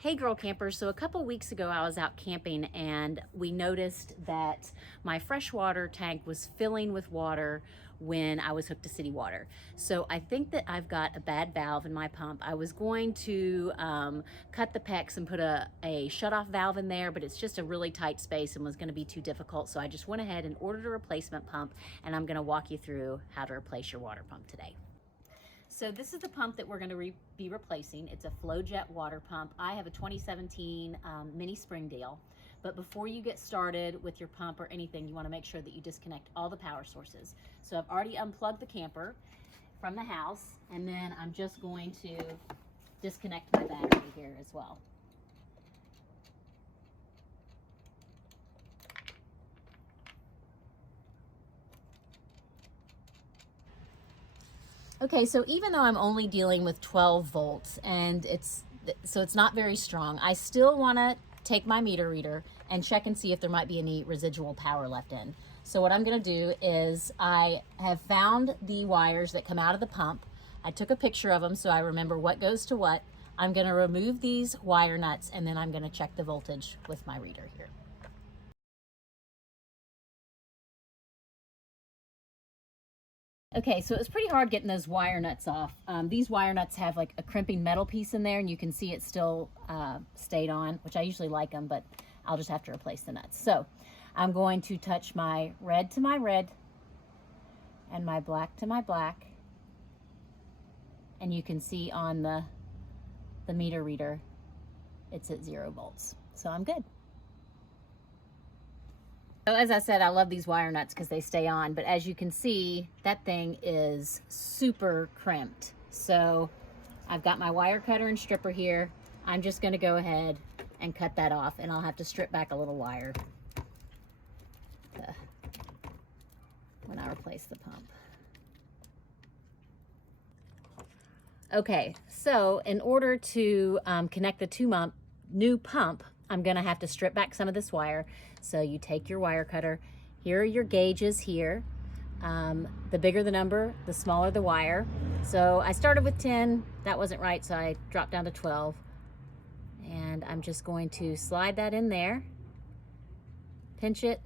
Hey girl campers, so a couple weeks ago I was out camping and we noticed that my freshwater tank was filling with water when I was hooked to city water. So I think that I've got a bad valve in my pump. I was going to cut the PEX and put a shut-off valve in there, but it's just a really tight space and was going to be too difficult. So I just went ahead and ordered a replacement pump, and I'm going to walk you through how to replace your water pump today. So this is the pump that we're going to be replacing. It's a Flojet water pump. I have a 2017 Mini Sprindale. But before you get started with your pump or anything, you want to make sure that you disconnect all the power sources. So I've already unplugged the camper from the house, and then I'm just going to disconnect my battery here as well. Okay, so even though I'm only dealing with 12 volts and it's not very strong, I still want to take my meter reader and check and see if there might be any residual power left in. So what I'm going to do is I have found the wires that come out of the pump. I took a picture of them so I remember what goes to what. I'm going to remove these wire nuts and then I'm going to check the voltage with my reader here. Okay, so it was pretty hard getting those wire nuts off. These wire nuts have like a crimping metal piece in there, and you can see it still stayed on, which I usually like them, but I'll just have to replace the nuts. So I'm going to touch my red to my red and my black to my black, and you can see on the meter reader it's at 0 volts. So I'm good. So as I said, I love these wire nuts because they stay on, but as you can see, that thing is super crimped. So I've got my wire cutter and stripper here. I'm just going to go ahead and cut that off, and I'll have to strip back a little wire when I replace the pump. Okay, so in order to connect the new pump, I'm gonna have to strip back some of this wire. So you take your wire cutter. Here are your gauges here. The bigger the number, the smaller the wire. So I started with 10, that wasn't right, so I dropped down to 12. And I'm just going to slide that in there, pinch it,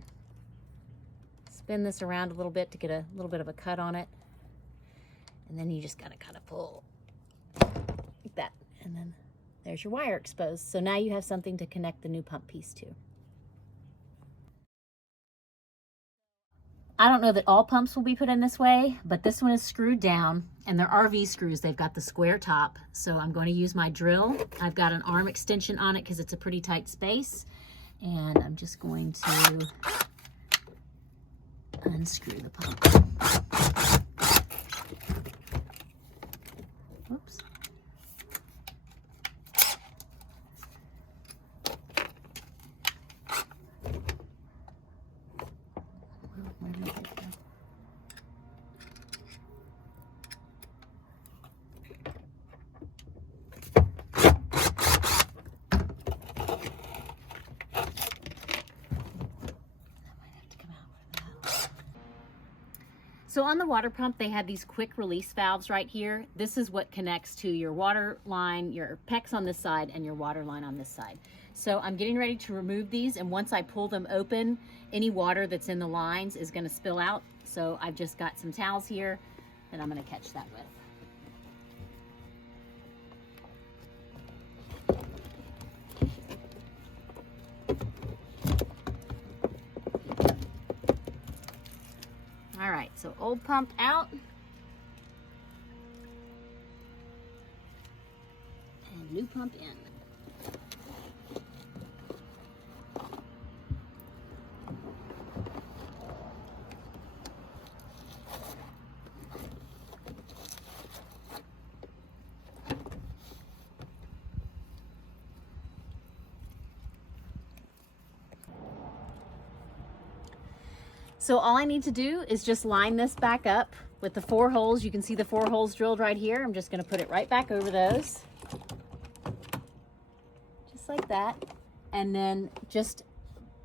spin this around a little bit to get a little bit of a cut on it. And then you just gotta kind of pull like that, and then there's your wire exposed. So now you have something to connect the new pump piece to. I don't know that all pumps will be put in this way, but this one is screwed down, and they're RV screws. They've got the square top. So I'm going to use my drill. I've got an arm extension on it because it's a pretty tight space. And I'm just going to unscrew the pump. Oops. So on the water pump, they have these quick release valves right here. This is what connects to your water line, your PEX on this side, and your water line on this side. So I'm getting ready to remove these, and once I pull them open, any water that's in the lines is gonna spill out. So I've just got some towels here that I'm gonna catch that with. All right, so old pump out. And new pump in. So all I need to do is just line this back up with the 4 holes. You can see the 4 holes drilled right here. I'm just going to put it right back over those. Just like that. And then just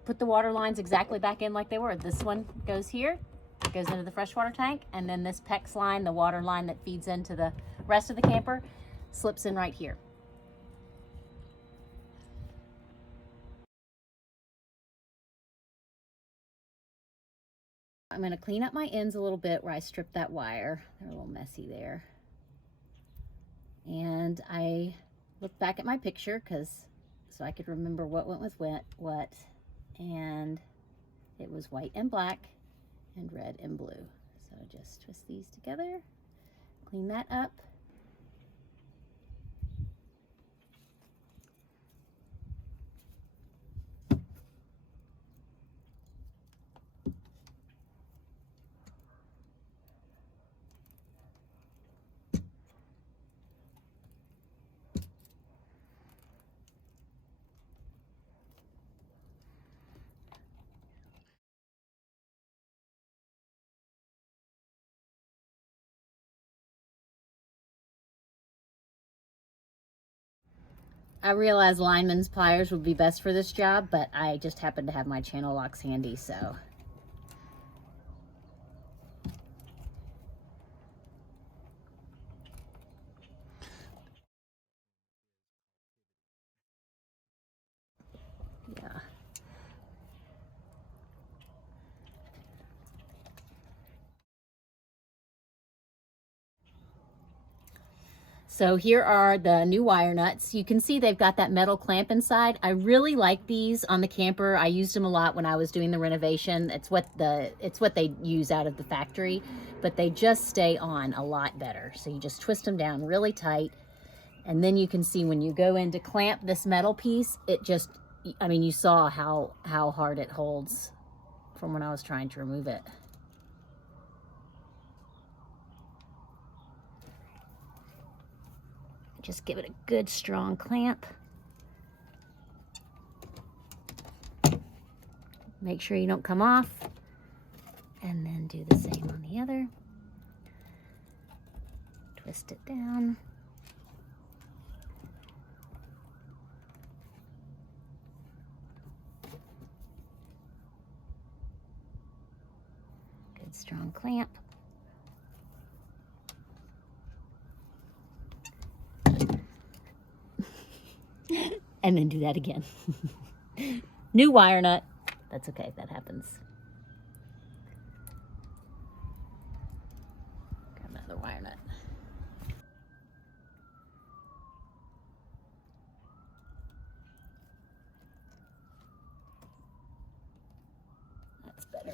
put the water lines exactly back in like they were. This one goes here, it goes into the freshwater tank, and then this PEX line, the water line that feeds into the rest of the camper, slips in right here. I'm going to clean up my ends a little bit where I stripped that wire. They're a little messy there. And I looked back at my picture so I could remember what went with what. And it was white and black and red and blue. So just twist these together, clean that up. I realized lineman's pliers would be best for this job, but I just happen to have my channel locks handy, so. Yeah. So here are the new wire nuts. You can see they've got that metal clamp inside. I really like these on the camper. I used them a lot when I was doing the renovation. It's what they use out of the factory, but they just stay on a lot better. So you just twist them down really tight, and then you can see when you go in to clamp this metal piece, it just, I mean, you saw how hard it holds from when I was trying to remove it. Just give it a good strong clamp. Make sure you don't come off. And then do the same on the other. Twist it down. Good strong clamp. And then do that again. New wire nut. That's okay, that happens. Grab another wire nut. That's better.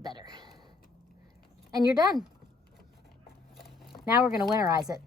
Better. And you're done. Now we're going to winterize it.